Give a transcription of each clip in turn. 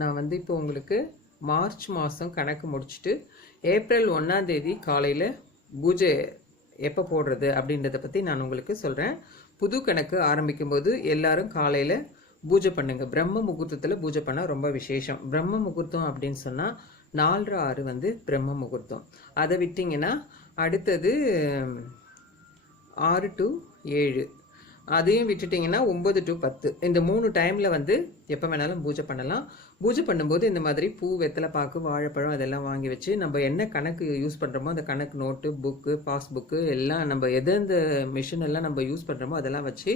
நான் வந்து இப்போ உங்களுக்கு மார்ச் மாதம் கணக்கு முடிச்சுட்டு ஏப்ரல் ஒன்றாந்தேதி காலையில் பூஜை எப்போ போடுறது அப்படின்றத பற்றி நான் உங்களுக்கு சொல்கிறேன் புது கணக்கு ஆரம்பிக்கும் போது எல்லாரும் காலையில் பூஜை பண்ணுங்க. பிரம்ம முகூர்த்தத்தில் பூஜை பண்ணால் ரொம்ப விசேஷம். பிரம்ம முகூர்த்தம் அப்படின்னு சொன்னால் நாலரை ஆறு வந்து பிரம்ம முகூர்த்தம். அதை விட்டிங்கன்னா அடுத்தது ஆறு டு ஏழு. அதையும் விட்டுட்டிங்கன்னா ஒம்பது டு பத்து. இந்த மூணு டைமில் வந்து எப்போ வேணாலும் பூஜை பண்ணலாம். பூஜை பண்ணும்போது இந்த மாதிரி பூ வெத்தலை பாக்கு வாழைப்பழம் அதெல்லாம் வாங்கி வச்சு நம்ம என்ன கணக்கு யூஸ் பண்ணுறோமோ அந்த கணக்கு நோட்டு புக்கு பாஸ்புக்கு எல்லாம் நம்ம எது அந்த மிஷின் எல்லாம் நம்ம யூஸ் பண்ணுறோமோ அதெல்லாம் வச்சு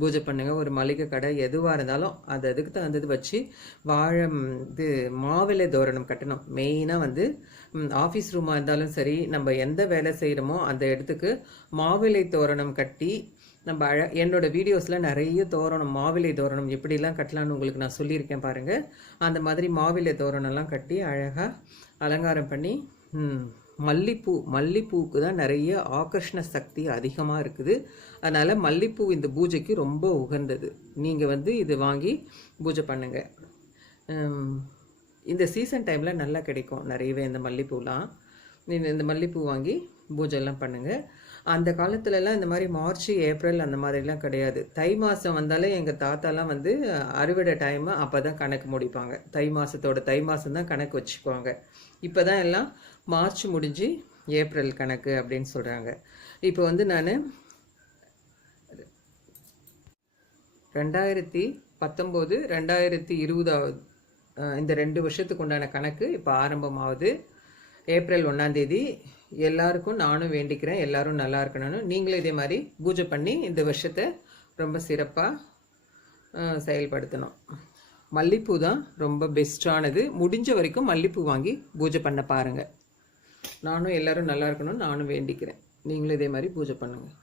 பூஜை பண்ணுங்கள் ஒரு மளிகை கடை எதுவாக இருந்தாலும் அது அதுக்கு தகுந்தது வச்சு வாழை இது மாவிலை தோரணம் கட்டணும். மெயினாக வந்து ஆஃபீஸ் ரூமாக இருந்தாலும் சரி நம்ம எந்த வேலை செய்கிறோமோ அந்த இடத்துக்கு மாவிலை தோரணம் கட்டி நம்ம அழ என்னோட வீடியோஸில் நிறைய தோரணம் மாவிலை தோரணம் எப்படிலாம் கட்டலாம்னு உங்களுக்கு நான் சொல்லியிருக்கேன் பாருங்கள் அந்த மாதிரி மாவிலை தோரணம்லாம் கட்டி அழகாக அலங்காரம் பண்ணி மல்லிப்பூ மல்லிப்பூவுக்கு தான் நிறைய ஆகர்ஷண சக்தி அதிகமாக இருக்குது. அதனால் மல்லிப்பூ இந்த பூஜைக்கு ரொம்ப உகந்தது. நீங்கள் வந்து இது வாங்கி பூஜை பண்ணுங்கள் இந்த சீசன் டைமில் நல்லா கிடைக்கும் நிறையவே இந்த மல்லிப்பூலாம். இந்த இந்த மல்லிப்பூ வாங்கி பூஜைலாம் பண்ணுங்கள் அந்த காலத்துலலாம் இந்த மாதிரி மார்ச் ஏப்ரல் அந்த மாதிரிலாம் கிடையாது. தை மாதம் வந்தாலே எங்கள் தாத்தாலாம் வந்து அறுவடை டைமு அப்போ தான் கணக்கு முடிப்பாங்க. தை மாதத்தோட தை மாதம் தான் கணக்கு வச்சுக்குவாங்க. இப்போ தான் எல்லாம் மார்ச் முடிஞ்சு ஏப்ரல் கணக்கு அப்படின்னு சொல்கிறாங்க இப்போ வந்து நான் ரெண்டாயிரத்தி பத்தொம்போது ரெண்டாயிரத்தி இருபதாவது இந்த ரெண்டு வருஷத்துக்கு உண்டான கணக்கு இப்போ ஆரம்பமாகுது. ஏப்ரல் ஒன்றாந்தேதி எல்லாருக்கும் நானும் வேண்டிக்கிறேன் எல்லாரும் நல்லா இருக்கணும்னு. நீங்களும் இதே மாதிரி பூஜை பண்ணி இந்த வருஷத்தை ரொம்ப சிறப்பாக செயல்படுத்தணும். மல்லிப்பூ தான் ரொம்ப பெஸ்ட்டானது முடிஞ்ச வரைக்கும் மல்லிப்பூ வாங்கி பூஜை பண்ண பாருங்கள் நானும் எல்லாரும் நல்லா இருக்கணும்னு நானும் வேண்டிக்கிறேன். நீங்களும் இதே மாதிரி பூஜை பண்ணுங்கள்